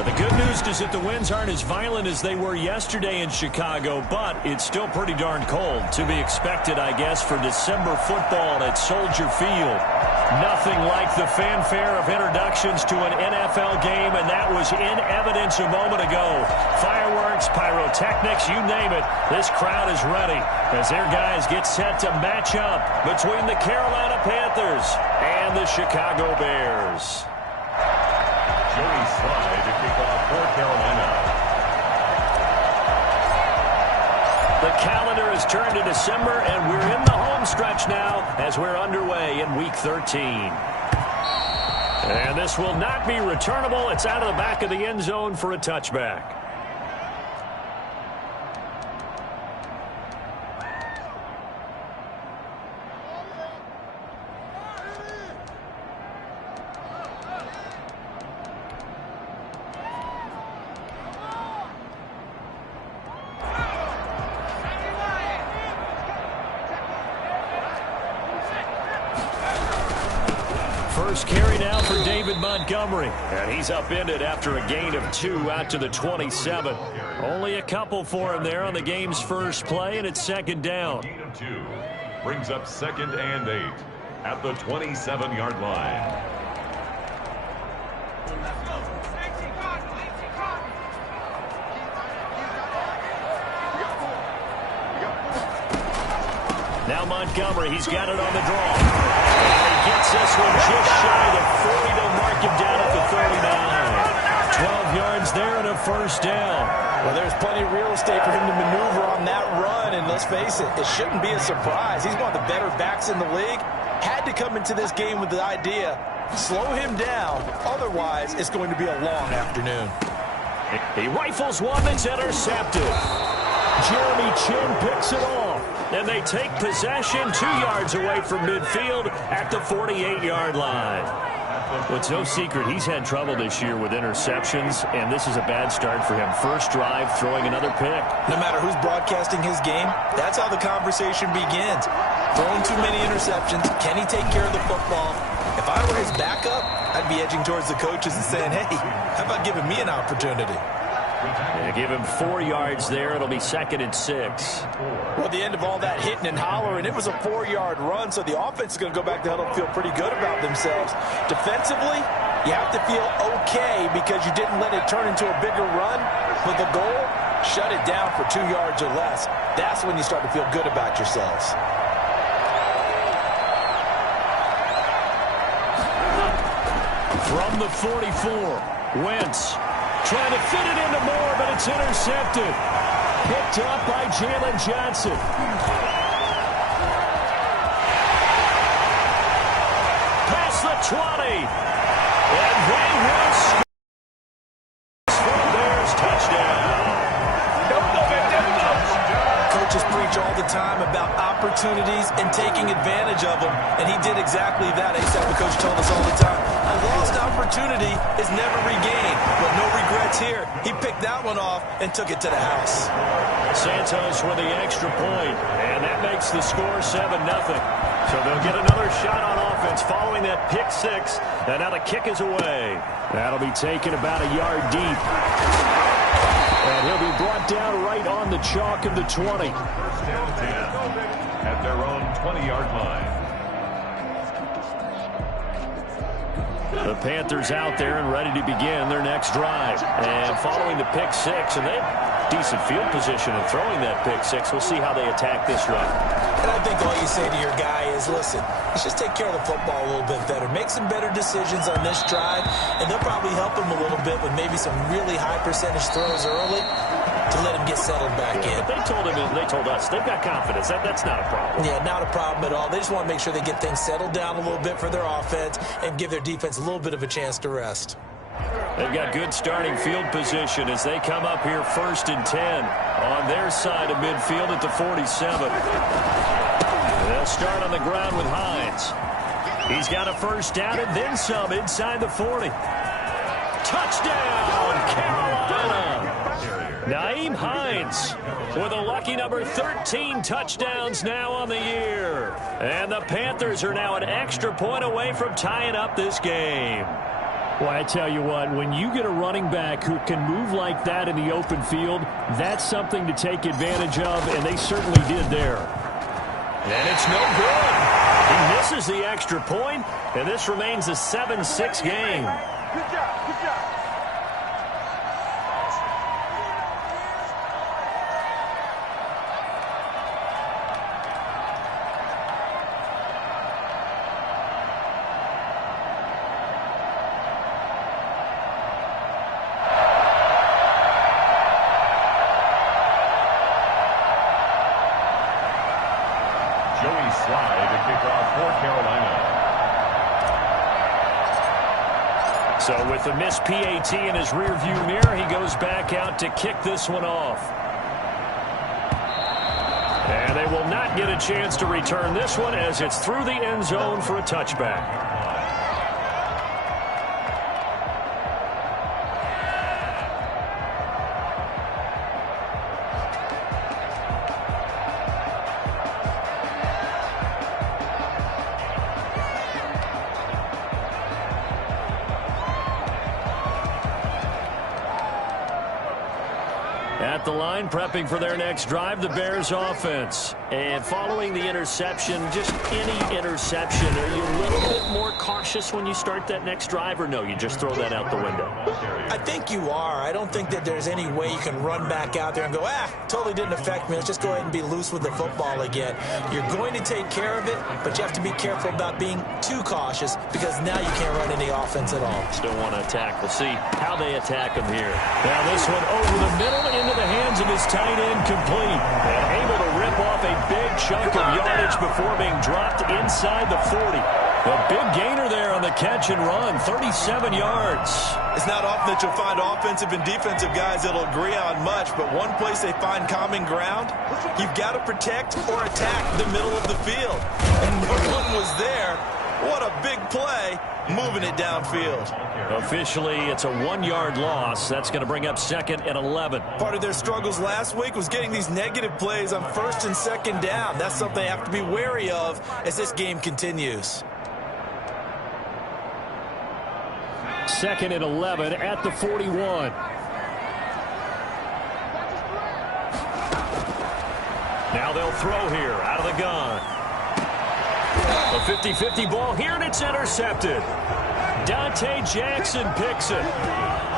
The good news is that the winds aren't as violent as they were yesterday in Chicago, but it's still pretty darn cold. To be expected, I guess, for December football at Soldier Field. Nothing like the fanfare of introductions to an NFL game, and that was in evidence a moment ago. Fireworks, pyrotechnics, you name it. This crowd is ready as their guys get set to match up between the Carolina Panthers and the Chicago Bears. Joey Slye to kick off for Carolina. The calendar has turned to December, and we're in the home stretch now as we're underway in Week 13. And this will not be returnable. It's out of the back of the end zone for a touchback. First carry now for David Montgomery. And he's upended after a gain of 2 out to the 27. Only a couple for him there on the game's first play, and it's second down. Gain of 2 brings up 2nd and 8 at the 27-yard line. Now Montgomery, he's got it on the draw. And he gets this one just shy of the 40. They'll mark him down at the 39. 12 yards there and a first down. Well, there's plenty of real estate for him to maneuver on that run, and let's face it, it shouldn't be a surprise. He's one of the better backs in the league. Had to come into this game with the idea, slow him down, otherwise it's going to be a long afternoon. He rifles one that's intercepted. Jeremy Chin picks it off. And they take possession 2 yards away from midfield at the 48-yard line. Well, it's no secret he's had trouble this year with interceptions, and this is a bad start for him. First drive, throwing another pick. No matter who's broadcasting his game, that's how the conversation begins. Throwing too many interceptions. Can he take care of the football? If I were his backup, I'd be edging towards the coaches and saying, hey, how about giving me an opportunity? Yeah, give him 4 yards there. It'll be 2nd and 6. Well, at the end of all that hitting and hollering, it was a 4-yard run, so the offense is going to go back to huddle and feel pretty good about themselves. Defensively, you have to feel okay because you didn't let it turn into a bigger run. But the goal, shut it down for 2 yards or less. That's when you start to feel good about yourselves. From the 44, Wentz trying to fit it into Moore, but it's intercepted. Picked up by Jalen Johnson. Past the 20. And they will score. Bears touchdown. Coaches preach all the time about opportunities and taking advantage of them, and he did exactly that. The coach told us all the time, a lost opportunity is never regained, but no regrets here. He picked that one off and took it to the house. Santos with the extra point, and that makes the score 7-0. So they'll get another shot on offense following that pick 6, and now the kick is away. That'll be taken about a yard deep. And he'll be brought down right on the chalk of the 20. First down 10 at their own 20-yard line. The Panthers out there and ready to begin their next drive. And following the pick 6, and they have decent field position in throwing that pick 6. We'll see how they attack this run. And I think all you say to your guy is, listen, let's just take care of the football a little bit better. Make some better decisions on this drive, and they'll probably help him a little bit with maybe some really high percentage throws early to let him get settled back in. But they told him, they told us, they've got confidence. That's not a problem. Yeah, not a problem at all. They just want to make sure they get things settled down a little bit for their offense and give their defense a little bit of a chance to rest. They've got good starting field position as they come up here 1st and 10 on their side of midfield at the 47. They'll start on the ground with Hines. He's got a first down and then some inside the 40. Touchdown, Carolina! Nyheim Hines with a lucky number 13 touchdowns now on the year. And the Panthers are now an extra point away from tying up this game. Well, I tell you what, when you get a running back who can move like that in the open field, that's something to take advantage of, and they certainly did there. And it's no good. He misses the extra point, and this remains a 7-6 game. Good job, good job. So with the missed PAT in his rearview mirror, he goes back out to kick this one off. And they will not get a chance to return this one as it's through the end zone for a touchback. At the line, prepping for their next drive, the Bears offense. And following the interception, just any interception, are you a little bit more cautious when you start that next drive, or no, you just throw that out the window? I think you are. I don't think that there's any way you can run back out there and go, totally didn't affect me. Let's just go ahead and be loose with the football again. You're going to take care of it, but you have to be careful about being too cautious because now you can't run any offense at all. Still want to attack. We'll see how they attack him here. Now this one over the middle into the hands of his tight end, complete. And able to rip off a big chunk of yardage before being dropped inside the 40. A big gainer there on the catch and run, 37 yards. It's not often that you'll find offensive and defensive guys that'll agree on much, but one place they find common ground, you've got to protect or attack the middle of the field. And no one was there. What a big play, moving it downfield. Officially, it's a 1-yard loss. That's going to bring up 2nd and 11. Part of their struggles last week was getting these negative plays on 1st and 2nd down. That's something they have to be wary of as this game continues. 2nd and 11 at the 41. Now they'll throw here out of the gun. A 50-50 ball here, and it's intercepted. Dante Jackson picks it.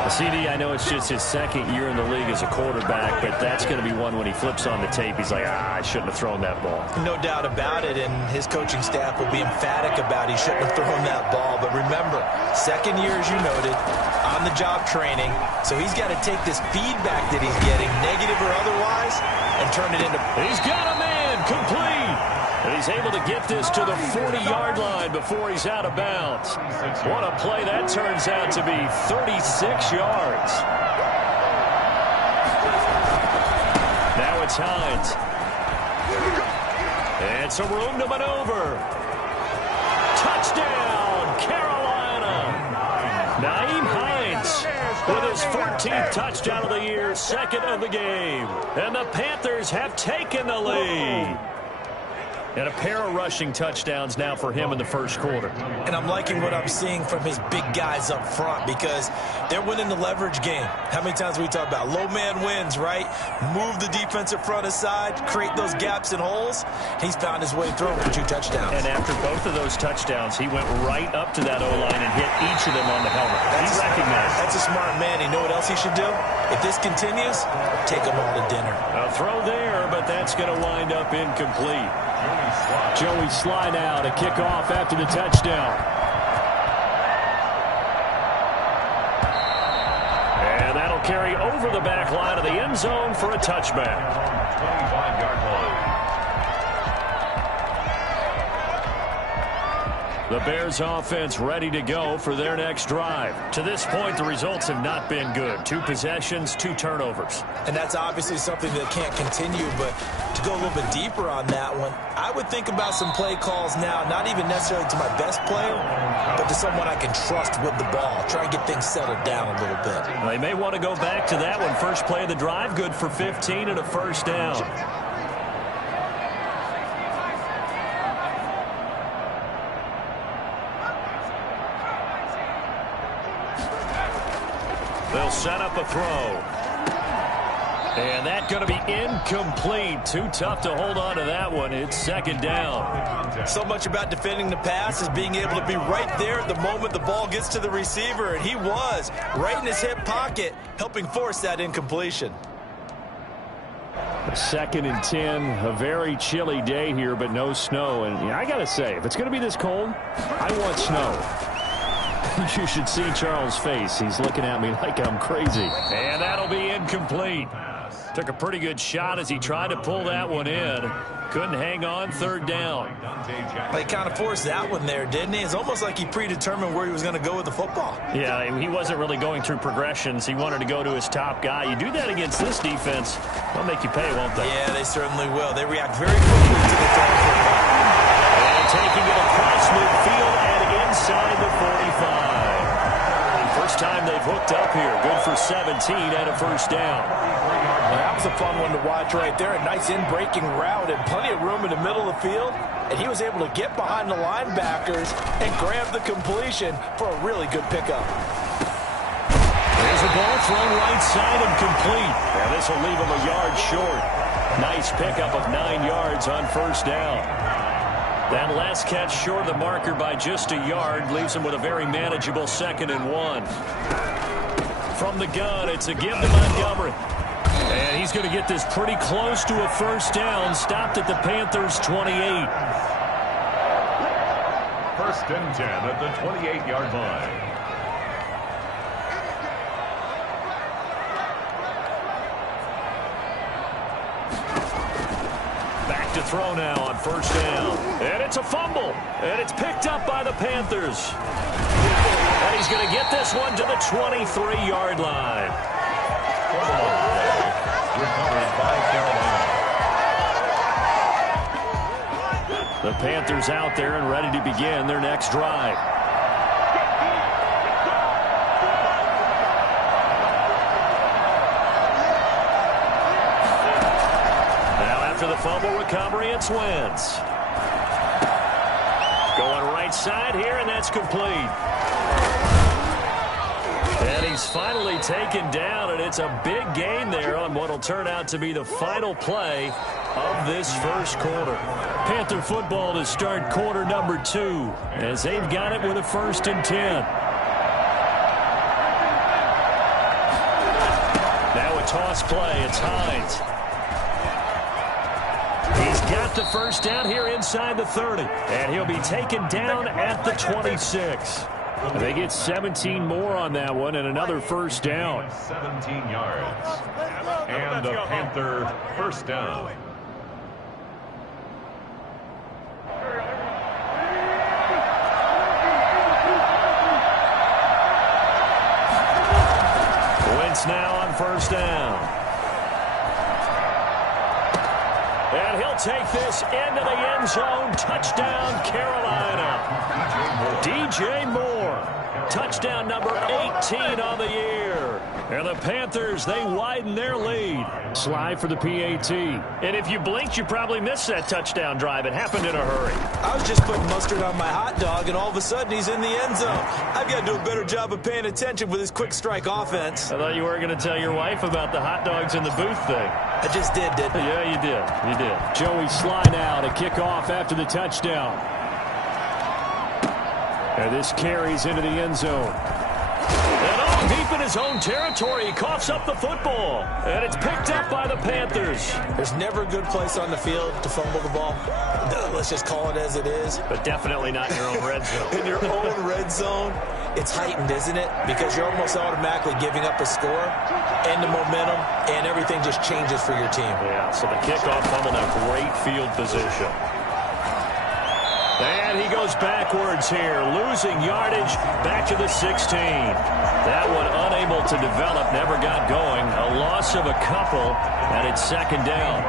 CD, I know it's just his 2nd year in the league as a quarterback, but that's going to be one when he flips on the tape. He's like, I shouldn't have thrown that ball. No doubt about it, and his coaching staff will be emphatic about he shouldn't have thrown that ball. But remember, 2nd year, as you noted, on-the-job training, so he's got to take this feedback that he's getting, negative or otherwise, and turn it into... He's got a man, complete. And he's able to get this to the 40-yard line before he's out of bounds. What a play that turns out to be, 36 yards. Now it's Hines. And some room to maneuver. Touchdown, Carolina. Nyheim Hines with his 14th touchdown of the year, 2nd of the game. And the Panthers have taken the lead. And a pair of rushing touchdowns now for him in the 1st quarter. And I'm liking what I'm seeing from his big guys up front because they're winning the leverage game. How many times we talk about low man wins, right? Move the defensive front aside, create those gaps and holes. He's found his way through for 2 touchdowns. And after both of those touchdowns, he went right up to that O-line and hit each of them on the helmet. He's recognized. That's a smart man. You know what else he should do? If this continues, take them all to dinner. A throw there, but that's going to wind up incomplete. Joey Sly now to kick off after the touchdown. And that'll carry over the back line of the end zone for a touchback. 25-yard line. The Bears offense ready to go for their next drive. To this point, the results have not been good. 2 possessions, 2 turnovers. And that's obviously something that can't continue, but to go a little bit deeper on that one, I would think about some play calls now, not even necessarily to my best player, but to someone I can trust with the ball. Try and get things settled down a little bit. They may want to go back to that one. First play of the drive, good for 15 and a 1st down. They'll set up a throw. And that's going to be incomplete. Too tough to hold on to that one. It's second down. So much about defending the pass is being able to be right there at the moment the ball gets to the receiver. And he was right in his hip pocket, helping force that incompletion. Second and 10, a very chilly day here, but no snow. And I got to say, if it's going to be this cold, I want snow. You should see Charles' face. He's looking at me like I'm crazy. And that'll be incomplete. Took a pretty good shot as he tried to pull that one in. Couldn't hang on, third down. He kind of forced that one there, didn't he? It's almost like he predetermined where he was going to go with the football. Yeah, he wasn't really going through progressions. He wanted to go to his top guy. You do that against this defense, they'll make you pay, won't they? Yeah, they certainly will. They react very quickly to the throw football. And taking it across midfield and inside the 45. First time they've hooked up here. Good for 17 and a first down. That was a fun one to watch right there. A nice in-breaking route and plenty of room in the middle of the field. And he was able to get behind the linebackers and grab the completion for a really good pickup. There's a ball thrown right side and complete. And this will leave him a yard short. Nice pickup of 9 yards on first down. That last catch short of the marker by just a yard leaves him with a very manageable 2nd and 1. From the gun, it's a give to Montgomery. And he's going to get this pretty close to a first down. Stopped at the Panthers' 28. First and 10 at the 28-yard line. Back to throw now on first down. And it's a fumble. And it's picked up by the Panthers. And he's going to get this one to the 23-yard line. Recovered by Carolina. The Panthers out there and ready to begin their next drive. Now after the fumble recovery, it's Wentz. Going right side here, and that's complete. And he's finally taken down, and it's a big gain there on what will turn out to be the final play of this first quarter. Panther football to start quarter number 2 as they've got it with a 1st and 10. Now a toss play. It's Hines. He's got the first down here inside the 30, and he'll be taken down at the 26. They get 17 more on that one and another first down. 17 yards. And a Panther first down. Wentz now on first down. And he'll take this into the end zone. Touchdown, Carolina. DJ Moore. Touchdown number 18 on the year. And the Panthers, they widen their lead. Slide for the PAT. And if you blinked, you probably missed that touchdown drive. It happened in a hurry. I was just putting mustard on my hot dog, and all of a sudden he's in the end zone. I've got to do a better job of paying attention with this quick strike offense. I thought you were going to tell your wife about the hot dogs in the booth thing. I just did, didn't I? Yeah, you did. You did. Joey Sly now to kick off after the touchdown. And this carries into the end zone. And all deep in his own territory, he coughs up the football. And it's picked up by the Panthers. There's never a good place on the field to fumble the ball. Let's just call it as it is. But definitely not in your own red zone. In your own red zone, it's heightened, isn't it? Because you're almost automatically giving up a score and the momentum, and everything just changes for your team. Yeah, so the kickoff fumble, now great field position. And he goes backwards here, losing yardage back to the 16. That one unable to develop, never got going. A loss of a couple, and it's second down.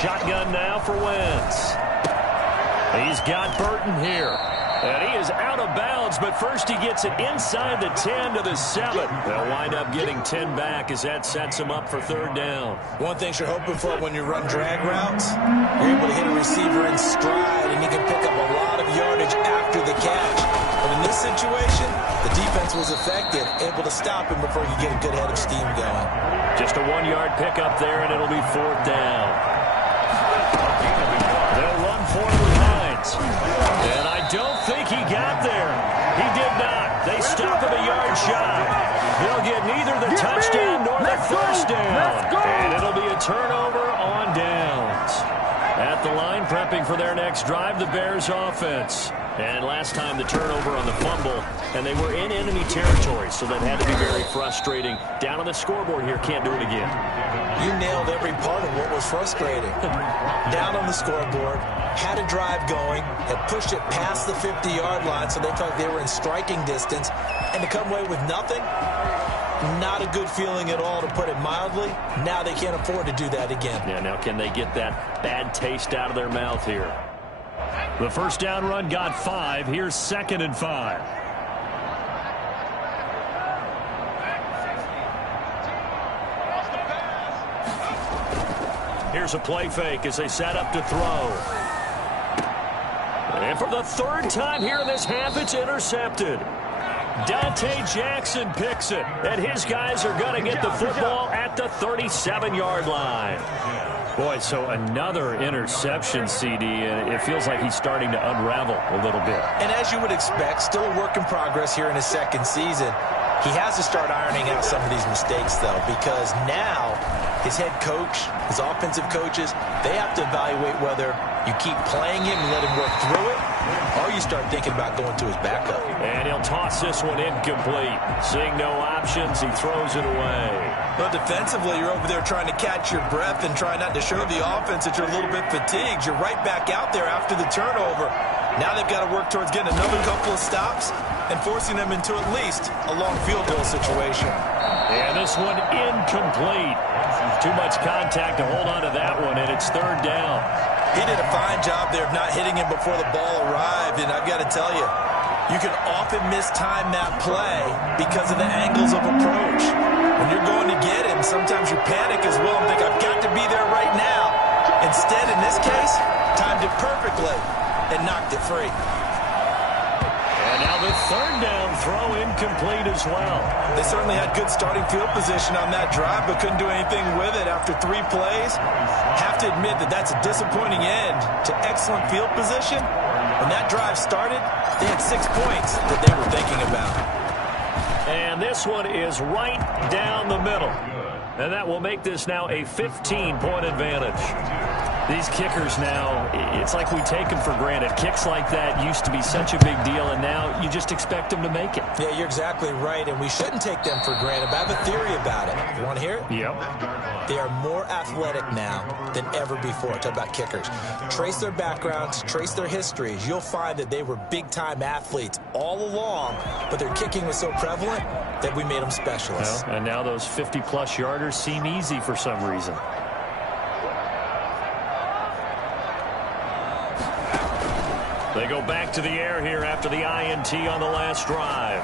Shotgun now for Wentz. He's got Burton here. And he is out of bounds, but first he gets it inside the 10 to the 7. They'll wind up getting 10 back as that sets him up for third down. One thing you're hoping for when you run drag routes, you're able to hit a receiver in effective, able to stop him before he could get a good head of steam going. Just a 1-yard pickup there, and it'll be 4th down. They'll run for it with Hines. And I don't think he got there. He did not. They stop him a yard shy. They'll get neither the touchdown nor the first down. And it'll be a turnover on downs. At the line, prepping for their next drive, the Bears offense. And last time the turnover on the fumble, and they were in enemy territory, so that had to be very frustrating. Down on the scoreboard here, can't do it again. You nailed every part of what was frustrating. Down on the scoreboard, had a drive going, had pushed it past the 50-yard line, so they felt they were in striking distance, and to come away with nothing, not a good feeling at all, to put it mildly. Now they can't afford to do that again. Yeah, now can they get that bad taste out of their mouth here? The first down run got 5. Here's 2nd and 5. Here's a play fake as they set up to throw. And for the 3rd time here in this half, it's intercepted. Dante Jackson picks it, and his guys are going to get the football at the 37-yard line. Boy, so another interception, CD, and it feels like he's starting to unravel a little bit. And as you would expect, still a work in progress here in his 2nd season. He has to start ironing out some of these mistakes, though, because now his head coach, his offensive coaches, they have to evaluate whether you keep playing him and let him work through it, or you start thinking about going to his backup. And he'll toss this one incomplete. Seeing no options, he throws it away. Well, defensively, you're over there trying to catch your breath and try not to show the offense that you're a little bit fatigued. You're right back out there after the turnover. Now they've got to work towards getting another couple of stops and forcing them into at least a long field goal situation. And this one incomplete. Too much contact to hold on to that one, and it's 3rd down. He did a fine job there of not hitting him before the ball arrived, and I've got to tell you, you can often mistime that play because of the angles of approach. When you're going to get him, sometimes you panic as well and think, I've got to be there right now. Instead, in this case, timed it perfectly and knocked it free. And now the 3rd down throw incomplete as well. They certainly had good starting field position on that drive, but couldn't do anything with it after 3 plays. Have to admit that that's a disappointing end to excellent field position. When that drive started, they had 6 points that they were thinking about. And this one is right down the middle. And that will make this now a 15-point advantage. These kickers now, it's like we take them for granted. Kicks like that used to be such a big deal, and now you just expect them to make it. Yeah, you're exactly right, and we shouldn't take them for granted, but I have a theory about it. You want to hear it? Yep. They are more athletic now than ever before. Talk about kickers. Trace their backgrounds, trace their histories. You'll find that they were big-time athletes all along, but their kicking was so prevalent that we made them specialists. Well, and now those 50-plus yarders seem easy for some reason. They go back to the air here after the INT on the last drive.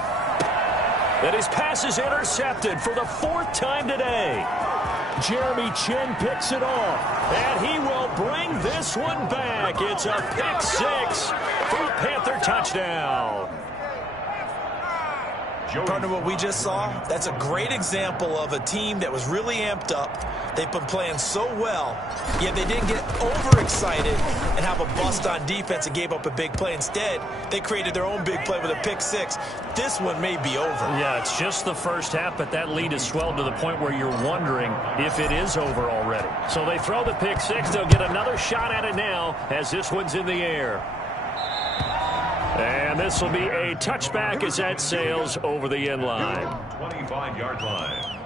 And his pass is intercepted for the 4th time today. Jeremy Chin picks it off, and he will bring this one back. It's a pick 6 for a Panther touchdown. Partner, what we just saw, that's a great example of a team that was really amped up. They've been playing so well, yet they didn't get overexcited and have a bust on defense and gave up a big play. Instead, they created their own big play with a pick 6. This one may be over. Yeah, it's just the first half, but that lead has swelled to the point where you're wondering if it is over already. So they throw the pick 6. They'll get another shot at it now as this one's in the air. And this will be a touchback as that sails over the end line. 25-yard line.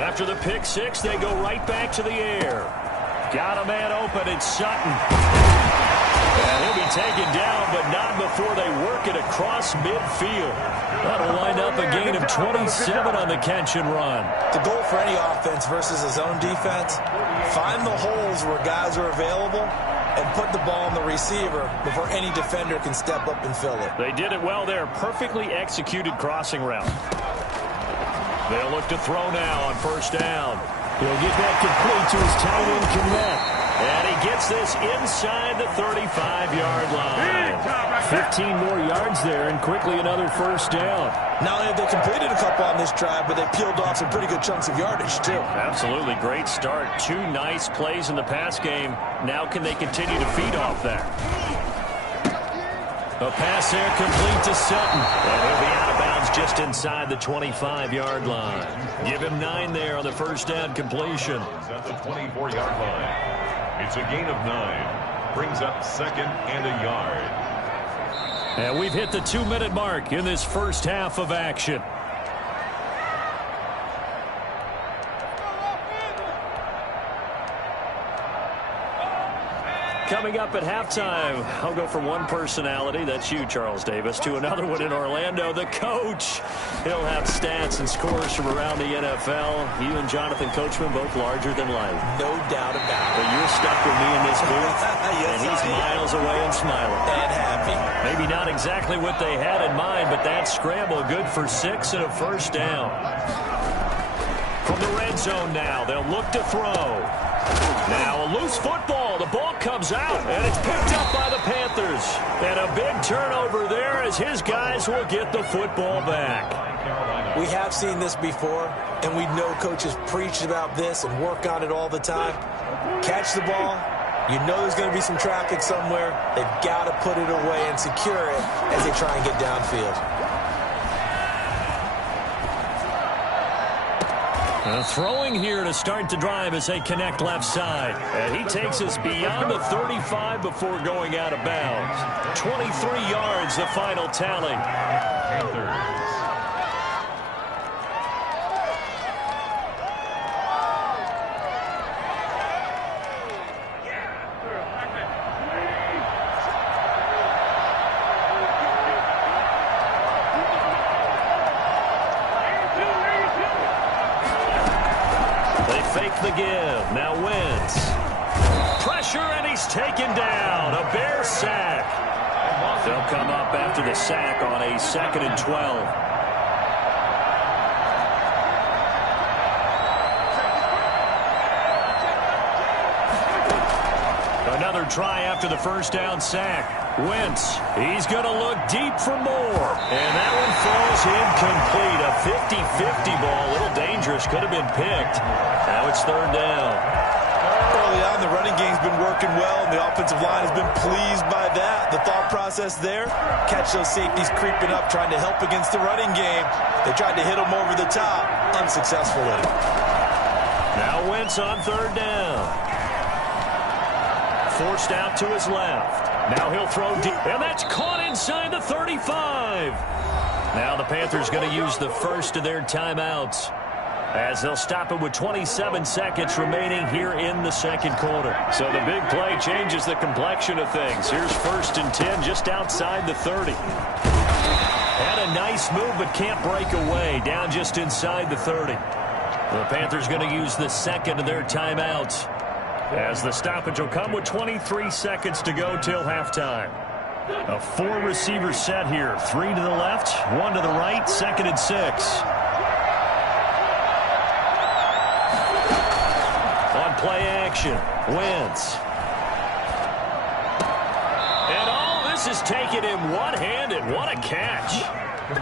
After the pick 6, they go right back to the air. Got a man open, it's Sutton. And he'll be taken down, but not before they work it across midfield. That'll wind up a gain of 27 on the catch and run. The goal for any offense versus his own defense, find the holes where guys are available and put the ball on the receiver before any defender can step up and fill it. They did it well there. Perfectly executed crossing route. They'll look to throw now on first down. He'll get that complete to his tight end Connect. And he gets this inside the 35-yard line. 15 more yards there and quickly another first down. Not only have they completed a couple on this drive, but they peeled off some pretty good chunks of yardage, too. Absolutely great start. 2 nice plays in the pass game. Now can they continue to feed off that? A pass there complete to Sutton. And he'll be out of bounds just inside the 25-yard line. Give him 9 there on the first down completion. At the 24-yard line. It's a gain of 9. Brings up second and a yard. And we've hit the 2-minute mark in this first half of action. Coming up at halftime, I'll go from one personality, that's you, Charles Davis, to another one in Orlando, the coach. He'll have stats and scores from around the NFL. You and Jonathan Coachman, both larger than life. No doubt about it. But you're stuck with me in this booth, Yes, and he's miles away and smiling. And happy. Maybe not exactly what they had in mind, but that scramble good for 6 and a first down. From the red zone now, they'll look to throw. Now a loose football. The ball comes out, and it's picked up by the Panthers. And a big turnover there as his guys will get the football back. We have seen this before, and we know coaches preach about this and work on it all the time. Catch the ball. You know there's going to be some traffic somewhere. They've got to put it away and secure it as they try and get downfield. Throwing here to start the drive as they connect left side. And he takes us beyond the 35 before going out of bounds. 23 yards, the final tally. Panthers. The give. Now Wentz. Pressure, and he's taken down. A Bear sack. They'll come up after the sack on a 2nd and 12. Another try after the first down sack. Wentz, he's going to look deep for more. And that one falls incomplete. A 50-50 ball. A little dangerous. Could have been picked. Now it's 3rd down. Early on, the running game's been working well, and the offensive line has been pleased by that. The thought process there, catch those safeties creeping up, trying to help against the running game. They tried to hit them over the top, unsuccessfully. Now Wentz on 3rd down. Forced out to his left. Now he'll throw deep, and that's caught inside the 35. Now the Panthers going to use the first of their timeouts, as they'll stop it with 27 seconds remaining here in the second quarter. So the big play changes the complexion of things. Here's 1st and 10 just outside the 30. Had a nice move, but can't break away. Down just inside the 30. The Panthers going to use the second of their timeouts, as the stoppage will come with 23 seconds to go till halftime. A 4-receiver set here. 3 to the left, 1 to the right, 2nd and 6. Play action. Wentz. And all this is taken in one-handed. What a catch.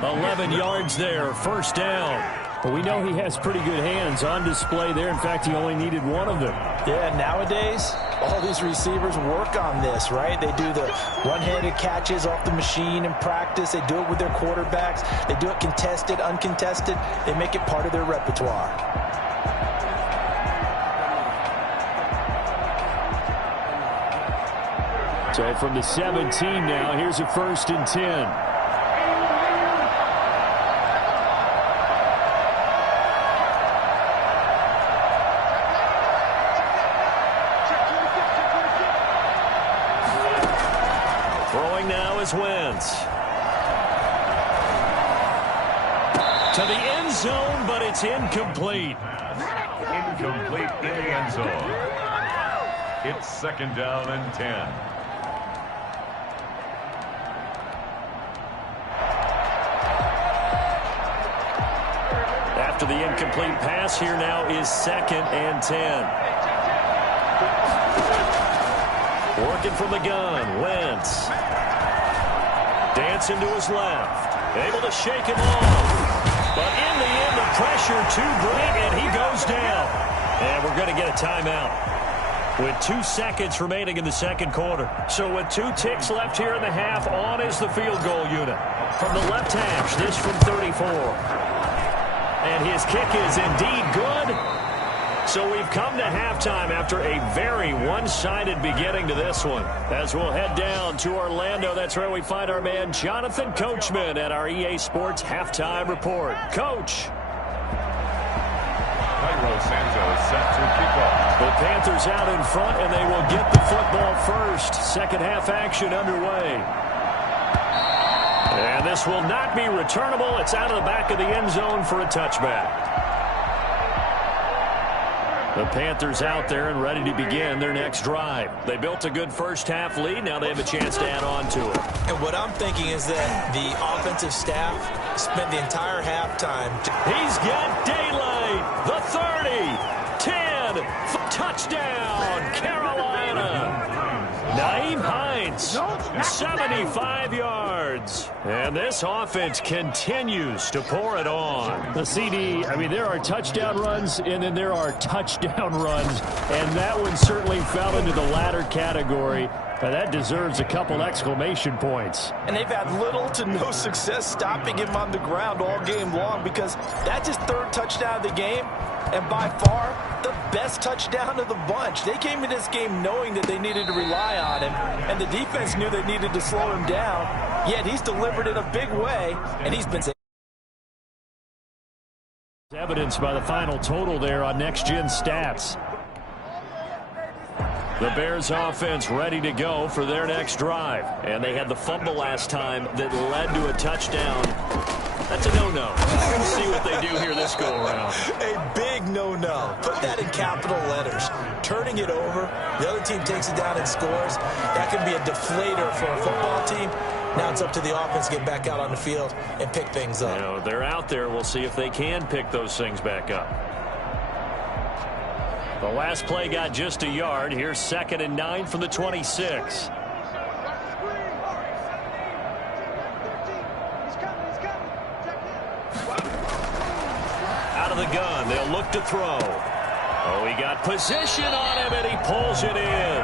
11 yards there. 1st down. Well, we know he has pretty good hands on display there. In fact, he only needed one of them. Yeah, nowadays, all these receivers work on this, right? They do the one-handed catches off the machine in practice. They do it with their quarterbacks. They do it contested, uncontested. They make it part of their repertoire. So from the 17 now, here's a 1st and 10. Throwing now is Wentz. To the end zone, but it's incomplete. Incomplete in the end zone. It's 2nd down and 10. After the incomplete pass, here now is 2nd and 10. Working from the gun, Wentz. Dancing to his left. Able to shake him off. But in the end, the pressure too great, and he goes down. And we're going to get a timeout with 2 seconds remaining in the second quarter. So with 2 ticks left here in the half, on is the field goal unit. From the left hash, this from 34. And his kick is indeed good. So we've come to halftime after a very one-sided beginning to this one. As we'll head down to Orlando, that's where we find our man Jonathan Coachman at our EA Sports Halftime Report. Coach. Cairo Santos set to kick off. The Panthers out in front, and they will get the football first. Second half action underway. And this will not be returnable. It's out of the back of the end zone for a touchback. The Panthers out there and ready to begin their next drive. They built a good first half lead. Now they have a chance to add on to it. And what I'm thinking is that the offensive staff spent the entire halftime. He's got daylight. The 30, 10, touchdown, Carolina. Naeem Hines, 75 yards. And this offense continues to pour it on. The CD, I mean, there are touchdown runs, and then there are touchdown runs. And that one certainly fell into the latter category. And that deserves a couple exclamation points. And they've had little to no success stopping him on the ground all game long, because that's his 3rd touchdown of the game. And by far, the best touchdown of the bunch. They came in this game knowing that they needed to rely on him, and the defense knew they needed to slow him down. Yet he's delivered in a big way, and he's been evidenced by the final total there on next-gen stats. The Bears offense ready to go for their next drive. And they had the fumble last time that led to a touchdown. That's a no-no. We'll see what they do here this go-around. A big no-no. Put that in capital letters. Turning it over, the other team takes it down and scores. That can be a deflator for a football team. Now it's up to the offense to get back out on the field and pick things up. You know, they're out there. We'll see if they can pick those things back up. The last play got just a yard. Here's 2nd and 9 from the 26. Out of the gun, they'll look to throw. Oh, he got position on him, and he pulls it in.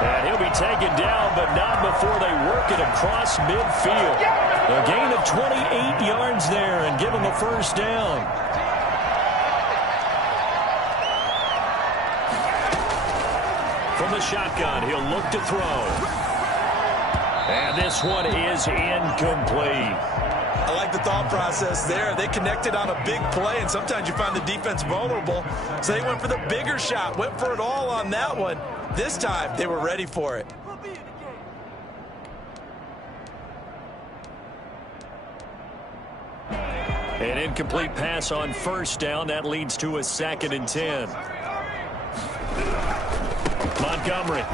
And he'll be taken down, but not before they work it across midfield. A gain of 28 yards there and give him a first down. From the shotgun, he'll look to throw. And this one is incomplete. I like the thought process there. They connected on a big play, and sometimes you find the defense vulnerable. So they went for the bigger shot, went for it all on that one. This time, they were ready for it. An incomplete pass on first down. That leads to a 2nd and 10. Montgomery.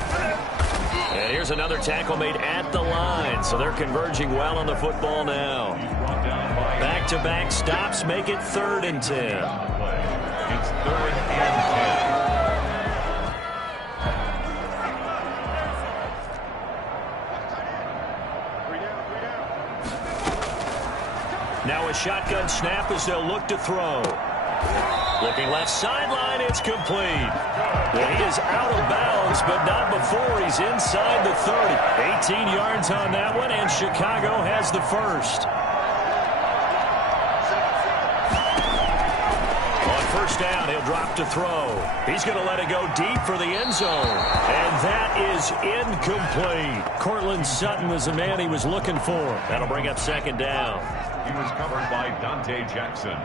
And here's another tackle made at the line. So they're converging well on the football now. Back-to-back stops make it 3rd and 10. It's 3rd and 10. Now a shotgun snap as they'll look to throw. Looking left sideline, it's complete. Well, he is out of bounds, but not before he's inside the 30. 18 yards on that one, and Chicago has the first. On first down, he'll drop to throw. He's going to let it go deep for the end zone. And that is incomplete. Cortland Sutton was the man he was looking for. That'll bring up 2nd down. He was covered by Dante Jackson.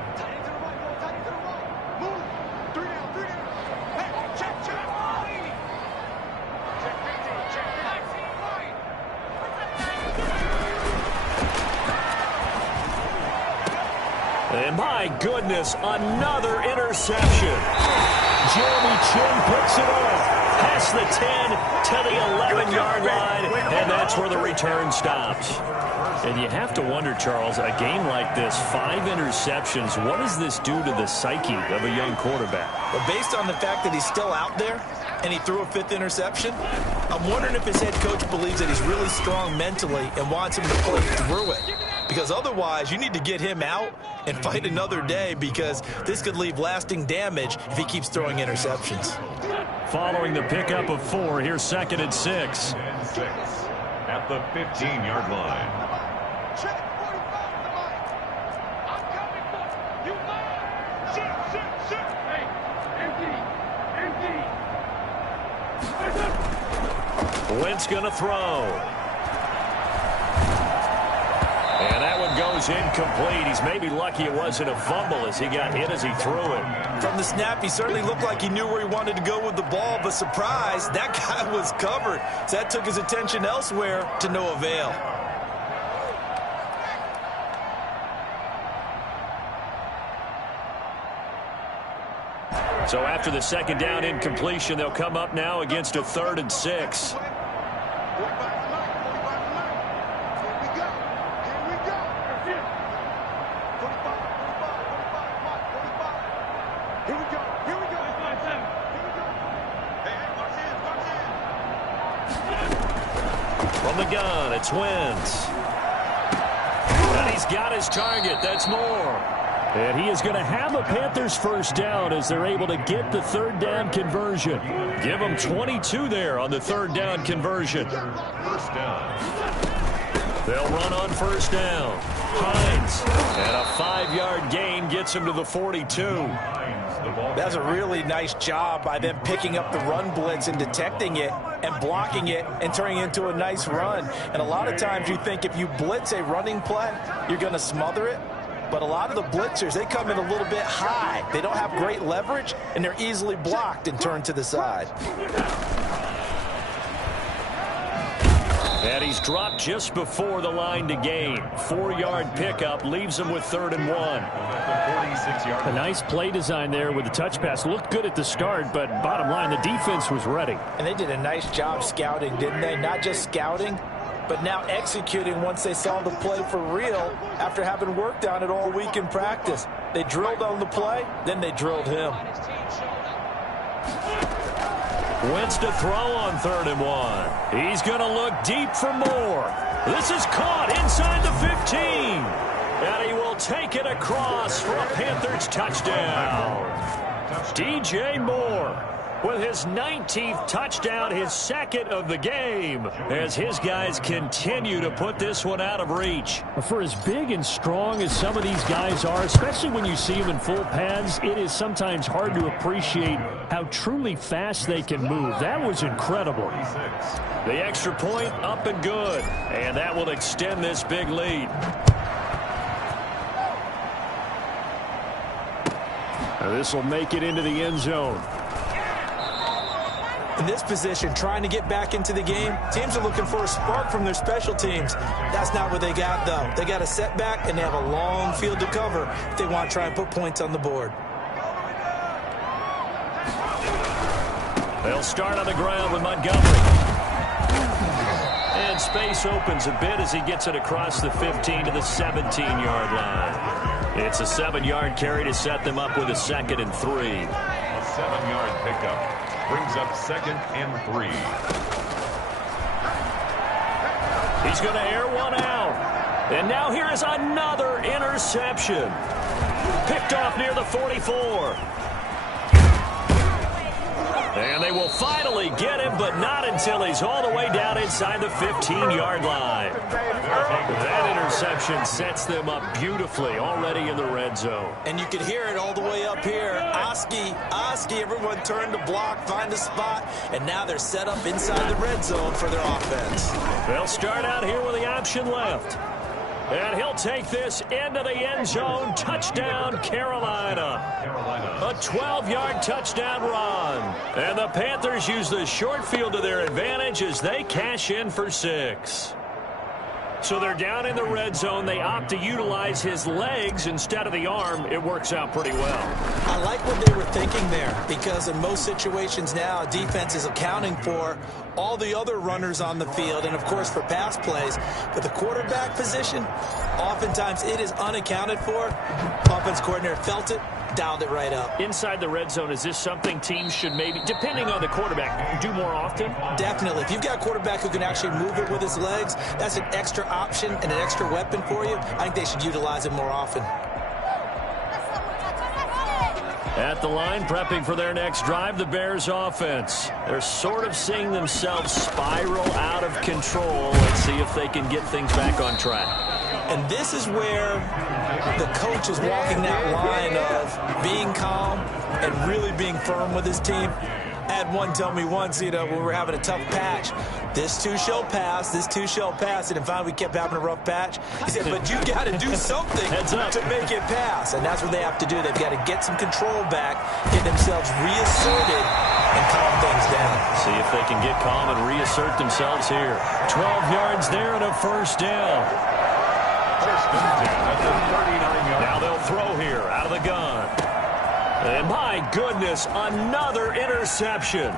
And my goodness, another interception. Jeremy Chin picks it off. Past the 10 to the 11-yard line, and that's where the return stops. And you have to wonder, Charles, a game like this, 5 interceptions, what does this do to the psyche of a young quarterback? Well, based on the fact that he's still out there and he threw a 5th interception, I'm wondering if his head coach believes that he's really strong mentally and wants him to play through it. Because otherwise, you need to get him out and fight another day, because this could leave lasting damage if he keeps throwing interceptions. Following the pickup of 4, here's 2nd and 6. And 6 at the 15-yard line. Wentz going to throw. And that one goes incomplete. He's maybe lucky it wasn't a fumble as he got hit as he threw it. From the snap, he certainly looked like he knew where he wanted to go with the ball, but surprise, that guy was covered. So that took his attention elsewhere to no avail. So after the 2nd down incompletion, they'll come up now against a 3rd and 6. From the gun, it's Wentz. And he's got his target. That's Moore. And he is going to have a Panthers 1st down as they're able to get the 3rd down conversion. Give them 22 there on the 3rd down conversion. 1st down. They'll run on 1st down. Hines. And a 5-yard gain gets him to the 42. That's a really nice job by them picking up the run blitz and detecting it and blocking it and turning it into a nice run. And a lot of times you think if you blitz a running play, you're going to smother it. But a lot of the blitzers, they come in a little bit high. They don't have great leverage, and they're easily blocked and turned to the side. And he's dropped just before the line to gain. 4-yard pickup leaves him with 3rd and 1. A nice play design there with the touch pass. Looked good at the start, but bottom line, the defense was ready. And they did a nice job scouting, didn't they? Not just scouting, but now executing once they saw the play for real after having worked on it all week in practice. They drilled on the play, then they drilled him. Wentz to throw on 3rd and 1. He's going to look deep for Moore. This is caught inside the 15. And he will take it across for a Panthers touchdown. DJ Moore with his 19th touchdown, his 2nd of the game, as his guys continue to put this one out of reach. For as big and strong as some of these guys are, especially when you see them in full pads, it is sometimes hard to appreciate how truly fast they can move. That was incredible. The extra point up and good, and that will extend this big lead. This will make it into the end zone. In this position, trying to get back into the game, teams are looking for a spark from their special teams. That's not what they got, though. They got a setback, and they have a long field to cover if they want to try and put points on the board. They'll start on the ground with Montgomery. And space opens a bit as he gets it across the 15 to the 17-yard line. It's a 7-yard carry to set them up with a 2nd and 3. A 7-yard pickup brings up 2nd and 3. He's going to air one out. And now here is another interception. Picked off near the 44. And they will finally get him, but not until he's all the way down inside the 15-yard line. That interception sets them up beautifully already in the red zone. And you can hear it all the way up here. Oski, everyone turned to block, find a spot, and now they're set up inside the red zone for their offense. They'll start out here with the option left. And he'll take this into the end zone. Touchdown, Carolina. A 12-yard touchdown run. And the Panthers use the short field to their advantage as they cash in for 6. So they're down in the red zone. They opt to utilize his legs instead of the arm. It works out pretty well. I like what they were thinking there, because in most situations now, defense is accounting for all the other runners on the field and, of course, for pass plays. But the quarterback position, oftentimes it is unaccounted for. Offense coordinator felt it, dialed it right up. Inside the red zone, is this something teams should maybe, depending on the quarterback, do more often? Definitely. If you've got a quarterback who can actually move it with his legs, that's an extra option and an extra weapon for you. I think they should utilize it more often. At the line, prepping for their next drive, the Bears offense. They're sort of seeing themselves spiral out of control. Let's see if they can get things back on track. And this is where the coach is walking that line of being calm and really being firm with his team. I had one tell me once, when we were having a tough patch, this too shall pass, this too shall pass. And finally we kept having a rough patch. He said, but you got to do something to make it pass. And that's what they have to do. They've got to get some control back, get themselves reasserted, and calm things down. See if they can get calm and reassert themselves here. 12 yards there and a first down. Now they'll throw here out of the gun. And my goodness, another interception.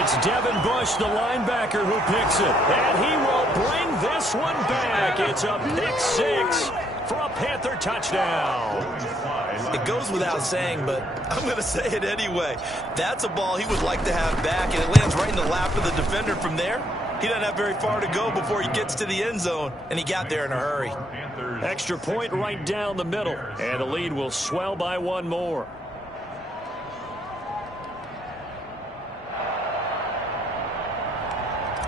It's Devin Bush, the linebacker, who picks it. And he will bring this one back. It's a pick six for a Panther touchdown. It goes without saying, but I'm going to say it anyway. That's a ball he would like to have back, and it lands right in the lap of the defender from there. He doesn't have very far to go before he gets to the end zone, and he got there in a hurry. Extra point right down the middle, and the lead will swell by one more.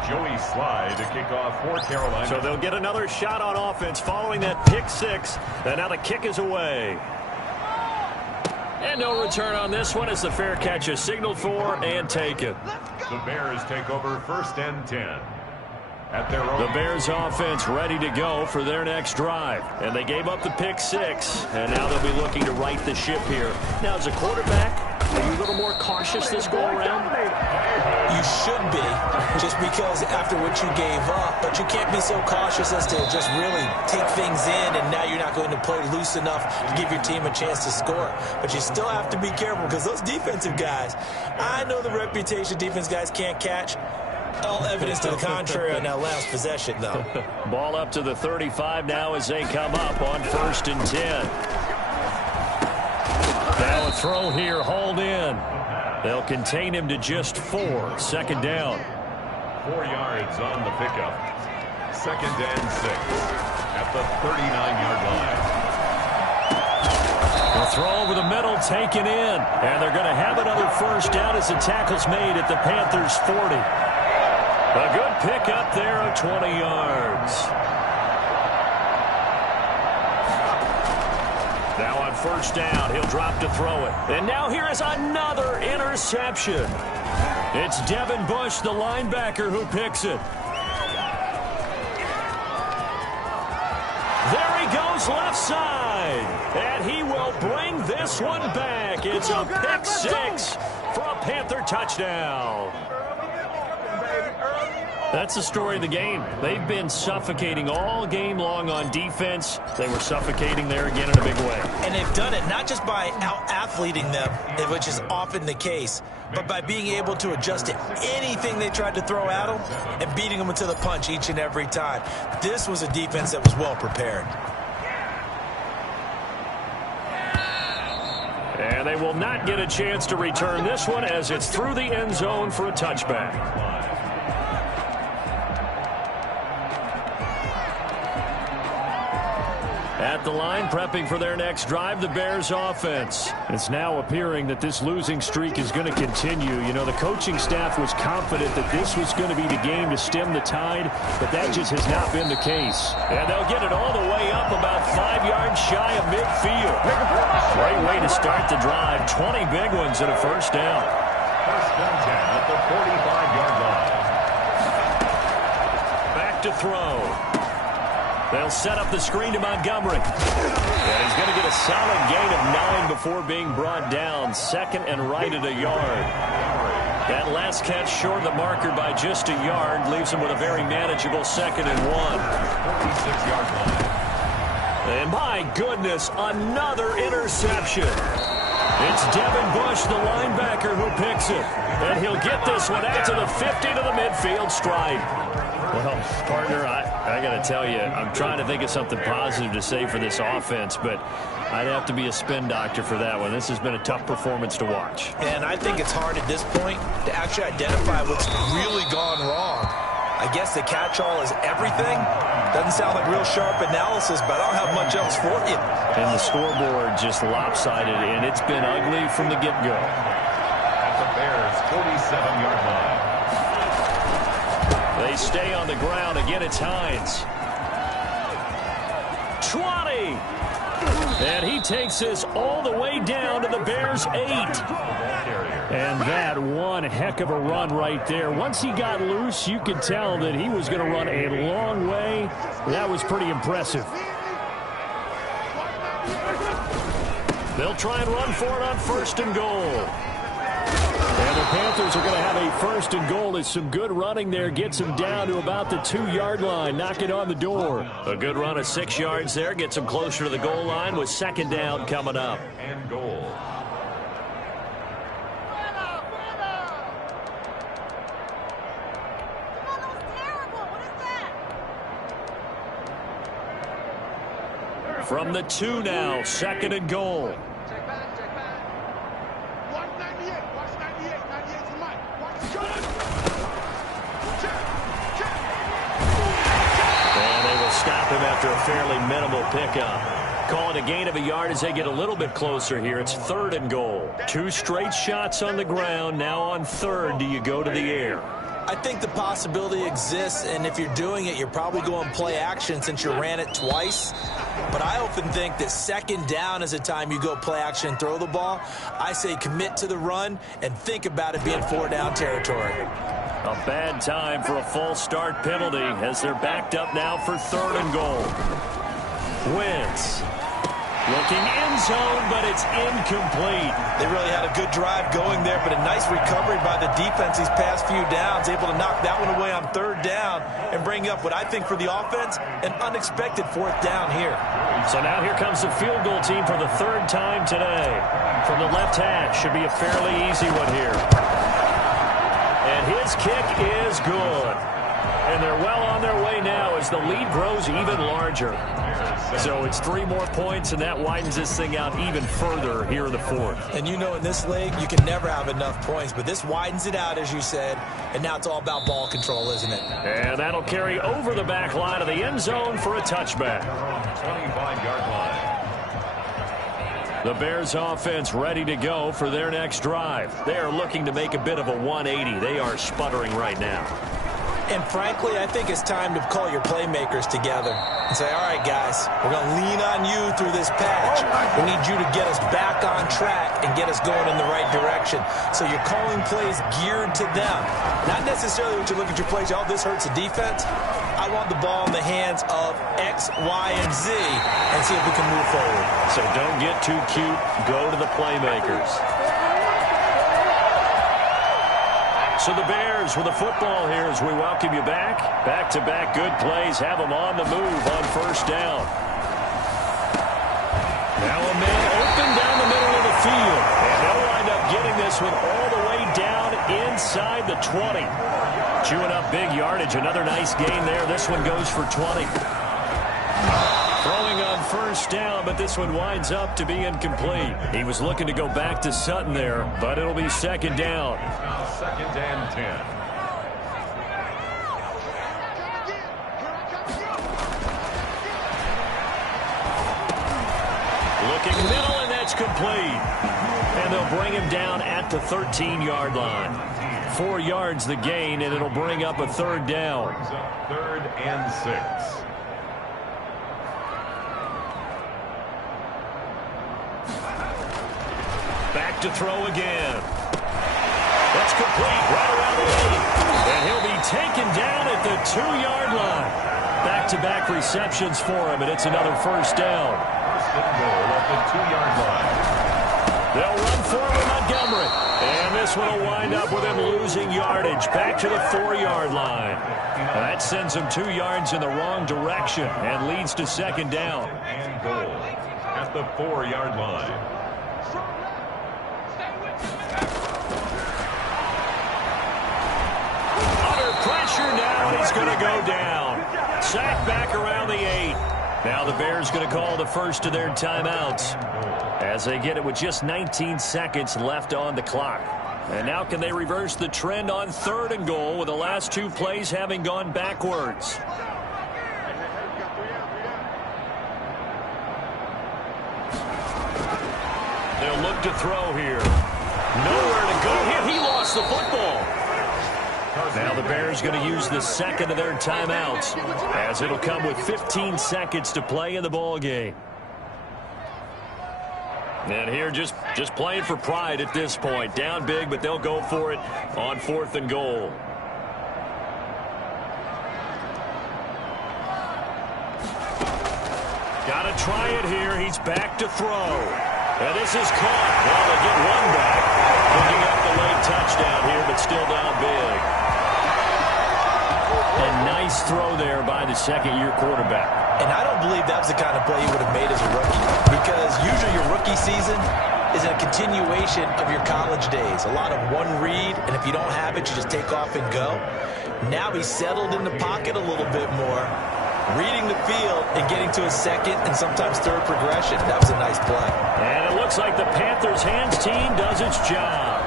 Joey Slye to kick off for Carolina. So they'll get another shot on offense following that pick six. And now the kick is away. And no return on this one as the fair catch is signaled for and taken. The Bears take over 1st and 10. At their own. The Bears offense ready to go for their next drive. And they gave up the pick six. And now they'll be looking to right the ship here. Now as a quarterback, are you a little more cautious this go around? You should be, just because after what you gave up, but you can't be so cautious as to just really take things in, and now you're not going to play loose enough to give your team a chance to score. But you still have to be careful, because those defensive guys, I know the reputation defense guys can't catch. All evidence to the contrary on that last possession, though. Ball up to the 35 now as they come up on 1st and 10. Now a throw here, hauled in. They'll contain him to just 4. 2nd down. 4 yards on the pickup. 2nd and 6 at the 39-yard line. A throw over the middle, taken in. And they're going to have another first down as the tackle's made at the Panthers' 40. A good pickup there of 20 yards. Now on 1st down, he'll drop to throw it. And now here is another interception. It's Devin Bush, the linebacker, who picks it. There he goes left side. And he will bring this one back. It's a pick six for a Panther touchdown. That's the story of the game. They've been suffocating all game long on defense. They were suffocating there again in a big way. And they've done it not just by out-athleting them, which is often the case, but by being able to adjust to anything they tried to throw at them and beating them into the punch each and every time. This was a defense that was well prepared. And they will not get a chance to return this one as it's through the end zone for a touchback. At the line, prepping for their next drive, the Bears offense. It's now appearing that this losing streak is going to continue. You know, the coaching staff was confident that this was going to be the game to stem the tide, but that just has not been the case. And they'll get it all the way up about 5 yards shy of midfield. Great way to start the drive. 20 big ones and a first down. 1st and 10 at the 45-yard line. Back to throw. They'll set up the screen to Montgomery. And he's going to get a solid gain of 9 before being brought down. 2nd and right at a yard. That last catch short of the marker by just a yard leaves him with a very manageable 2nd and 1. 36-yard line. And my goodness, another interception. It's Devin Bush, the linebacker, who picks it. And he'll get this one out to the 50 to the midfield stripe. Well, partner, I got to tell you, I'm trying to think of something positive to say for this offense, but I'd have to be a spin doctor for that one. This has been a tough performance to watch. And I think it's hard at this point to actually identify what's really gone wrong. I guess the catch-all is everything. Doesn't sound like real sharp analysis, but I don't have much else for you. And the scoreboard just lopsided, and it's been ugly from the get-go. At the Bears' 47-yard line. They stay on the ground. Again, it's Hines. 20. And he takes this all the way down to the Bears' 8. And that one heck of a run right there. Once he got loose, you could tell that he was going to run a long way. That was pretty impressive. They'll try and run for it on 1st and goal. And the Panthers are going to have a 1st and goal. It's some good running there. Gets him down to about the 2-yard line. Knock it on the door. A good run of 6 yards there. Gets him closer to the goal line with 2nd down coming up. And goal. From the 2 now, 2nd and goal. And they will stop him after a fairly minimal pickup. Calling a gain of a yard as they get a little bit closer here. It's 3rd and goal. 2 straight shots on the ground. Now on 3rd, do you go to the air? I think the possibility exists, and if you're doing it, you're probably going play action since you ran it twice. But I often think that 2nd down is the time you go play action and throw the ball. I say commit to the run and think about it being 4-down territory. A bad time for a false start penalty as they're backed up now for 3rd and goal. Wentz looking end zone, but it's incomplete. They really had a good drive going there, but a nice recovery by the defense these past few downs, able to knock that one away on 3rd down and bring up what I think for the offense, an unexpected 4th down here. So now here comes the field goal team for the 3rd time today. From the left hash, should be a fairly easy one here. And his kick is good. And they're well on their way now as the lead grows even larger. So it's 3 more points, and that widens this thing out even further here in the 4th. And you know in this league, you can never have enough points, but this widens it out, as you said, and now it's all about ball control, isn't it? And that'll carry over the back line of the end zone for a touchback. 25-yard line. The Bears offense ready to go for their next drive. They are looking to make a bit of a 180. They are sputtering right now. And frankly, I think it's time to call your playmakers together and say, all right, guys, we're going to lean on you through this patch. We need you to get us back on track and get us going in the right direction. So you're calling plays geared to them. Not necessarily what you look at your plays, oh, this hurts the defense. I want the ball in the hands of X, Y, and Z and see if we can move forward. So don't get too cute. Go to the playmakers. So the Bears with the football here as we welcome you back. Back-to-back good plays have them on the move on 1st down. Now a man open down the middle of the field. And they'll wind up getting this one all the way down inside the 20. Chewing up big yardage. Another nice gain there. This one goes for 20. Throwing on 1st down, but this one winds up to be incomplete. He was looking to go back to Sutton there, but it'll be 2nd down. 2nd and 10. Looking middle, and that's complete. And they'll bring him down at the 13-yard line. 4 yards the gain, and it'll bring up a 3rd down. 3rd and 6. Back to throw again. That's complete right around the 8. And he'll be taken down at the 2-yard line. Back-to-back receptions for him, and it's another 1st down. 1st and goal at the 2-yard line. They'll run for him, Montgomery. Montgomery. And this one will wind up with him losing yardage back to the 4-yard line. That sends him 2 yards in the wrong direction and leads to second down. And goal at the 4-yard line. Under pressure now, and he's going to go down. Sacked back around the 8. Now the Bears going to call the first of their timeouts as they get it with just 19 seconds left on the clock. And now can they reverse the trend on 3rd and goal with the last 2 plays having gone backwards? They'll look to throw here. Nowhere to go here. He lost the football. Now the Bears going to use the second of their timeouts as it'll come with 15 seconds to play in the ball game. And here just playing for pride at this point. Down big, but they'll go for it on 4th and goal. Got to try it here. He's back to throw. And this is caught. Well, they get one back. Picking up the late touchdown here, but still down big. A nice throw there by the second-year quarterback. And I don't believe that was the kind of play he would have made as a rookie, because usually your rookie season is a continuation of your college days. A lot of one read, and if you don't have it, you just take off and go. Now he's settled in the pocket a little bit more, reading the field and getting to a second and sometimes third progression. That was a nice play. And it looks like the Panthers hands team does its job.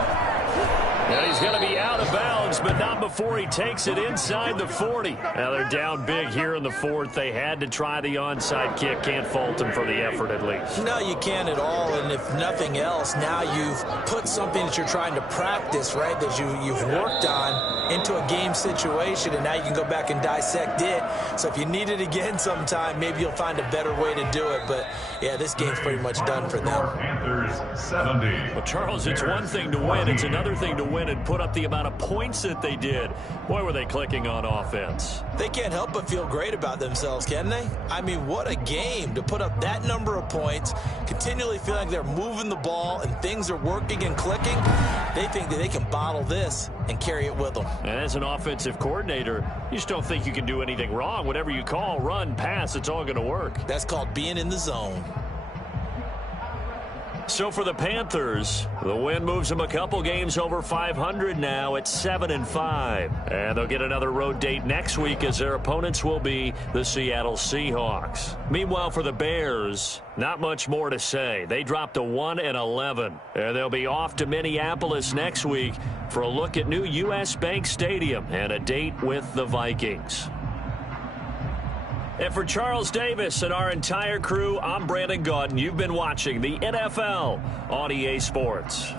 And he's going to be out of bounds, but not before he takes it inside the 40. Now they're down big here in the 4th. They had to try the onside kick. Can't fault them for the effort at least. No, you can't at all. And if nothing else, now you've put something that you're trying to practice, right, that you've worked on into a game situation, and now you can go back and dissect it. So if you need it again sometime, maybe you'll find a better way to do it. But, yeah, this game's pretty much done for them. Panthers 70. Well, Charles, it's one thing to win. It's another thing to win and put up the amount of points that they did. Boy, were they clicking on offense. They can't help but feel great about themselves, can they? I mean, what a game to put up that number of points, continually feeling like they're moving the ball and things are working and clicking. They think that they can bottle this and carry it with them. And as an offensive coordinator, you just don't think you can do anything wrong. Whatever you call, run, pass, it's all going to work. That's called being in the zone. So for the Panthers, the win moves them a couple games over 500 now at 7-5. And they'll get another road date next week as their opponents will be the Seattle Seahawks. Meanwhile, for the Bears, not much more to say. They dropped to 1-11. And they'll be off to Minneapolis next week for a look at new U.S. Bank Stadium and a date with the Vikings. And for Charles Davis and our entire crew, I'm Brandon Gaudin. You've been watching the NFL on EA Sports.